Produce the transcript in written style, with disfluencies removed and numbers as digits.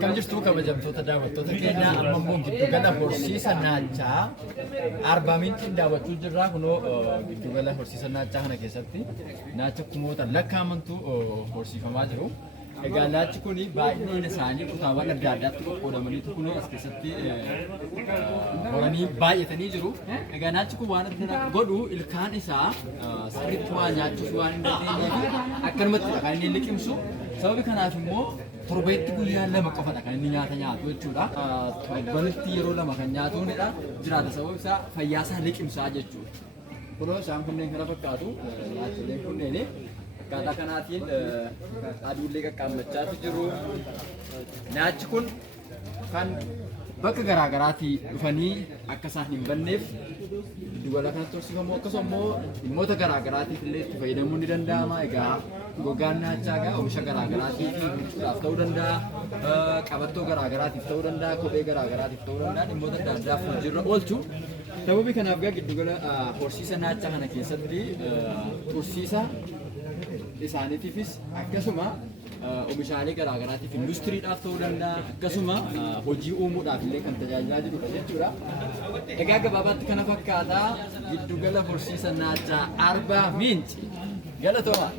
Kan jirtu kabajamtoota daawwattoota keenya amma immoo giddugala horsiisa naachaa Arbaamintiin daawwachuu jirra. Kunoo giddugala horsiisa naachaa kana keessatti naacha kumoota lakkaamantu horsiifamaa jiru. Egaa naachi kun baay'inaan isaanii kutaawwan adda addaatti qoqqoodamanii kunoo as keessatti horanii baay'atanii jiru. Egaa naachi kun waan adda godhu ilkaan isaa sirriitti waa nyaachuuf waan hin dandeenyeef akkanumatti kan inni liqimsu. Sababi kanaaf immoo torbeetti guyyaa lama qofadha kan inni nyaatu jechuudha. Torbanitti yeroo lama kan nyaatuunidha. Jiraata sababa isaa fayyaa isaa liqimsaa jechuudha. Kunoo isaan kunneen kana fakkaatu naachileen kunneen akkaataa kanaatiin aduullee qaqqaammachaa jiru. Naachi kun kan bakka garaagaraatii dhufanii akka isaan hin banneef giddugala kanatti horsiifamu akkasuma immoo dhimmoota garaagaraatiif illee itti fayyadamuun ni danda'ama. Egaa gogaan naachaa egaa oomisha garaagaraatiif ta'uu danda'a, qabattoo garaagaraatiif ta'uu danda'a, kophee garaagaraatiif ta'uu danda'a, dhimmoota adda addaaf hojiirra oolchu. Sababii kanaaf egaa giddugala horsiisa naachaa kana keessatti tursiisa isaaniitiifis akkasuma oomishaalee garaagaraatiif industiriidhaaf ta'uu danda'a, akkasuma hojii uumuudhaaf illee kan tajaajilaa jirudha jechuudha. Egaa gabaabaatti kana fakkaata giddugala horsiisa naachaa Arbaa Minch. Galatooma.